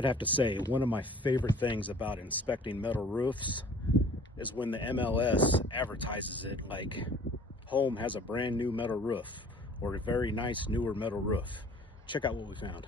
I'd have to say one of my favorite things about inspecting metal roofs is when the MLS advertises it like home has a brand new metal roof or a very nice newer metal roof. Check out what we found.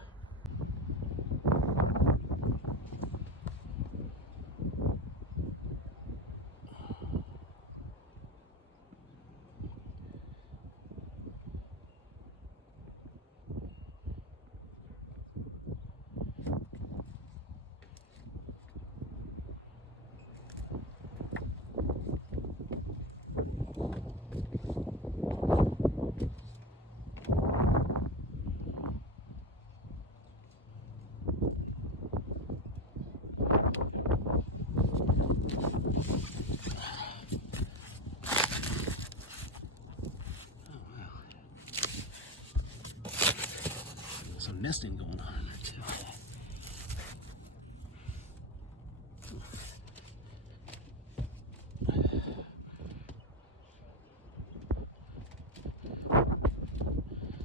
Some nesting going on in there too.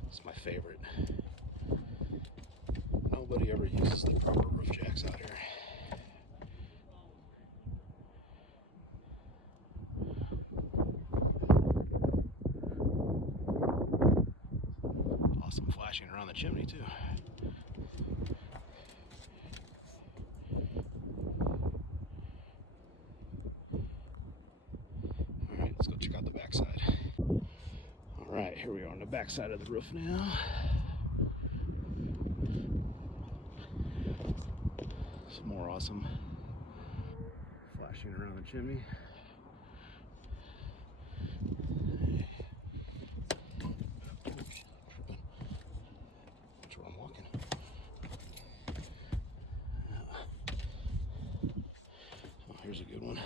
It's my favorite. Nobody ever uses the proper roof jacks out here. Awesome flashing around the chimney too. Alright, let's go check out the backside. Alright, here we are on the backside of the roof now. Some more awesome flashing around the chimney. That's where I'm walking. Oh, here's a good one.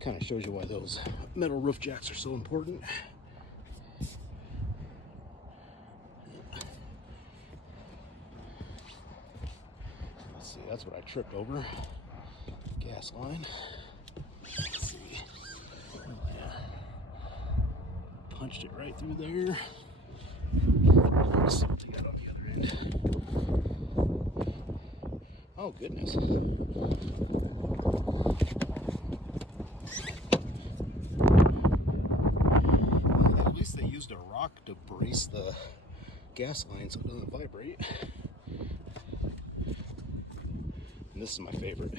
Kind of shows you why those metal roof jacks are so important. Let's see, that's what I tripped over. Gas line. Let's see. Oh, yeah. Punched it right through there. Let's see what they got on the other end. Oh, goodness. At least they used a rock to brace the gas line so it doesn't vibrate. And this is my favorite.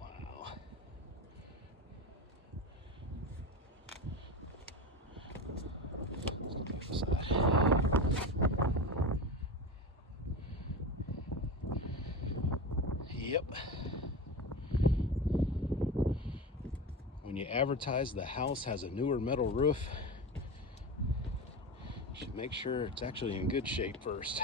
Wow. Let's look at the side. Yep. When you advertise the house has a newer metal roof, you should make sure it's actually in good shape first.